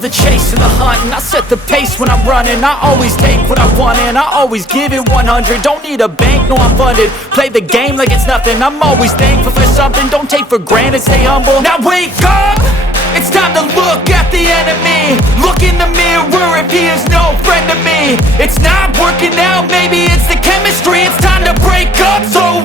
love the chase and the hunt, and I set the pace when I'm running. I always take what I want and I always give it 100. Don't need a bank, no I'm funded. Play the game like it's nothing. I'm always thankful for something. Don't take for granted, stay humble. Now wake up! It's time to look at the enemy. Look in the mirror if he is no friend to me. It's not working out, maybe it's the chemistry. It's time to break up, so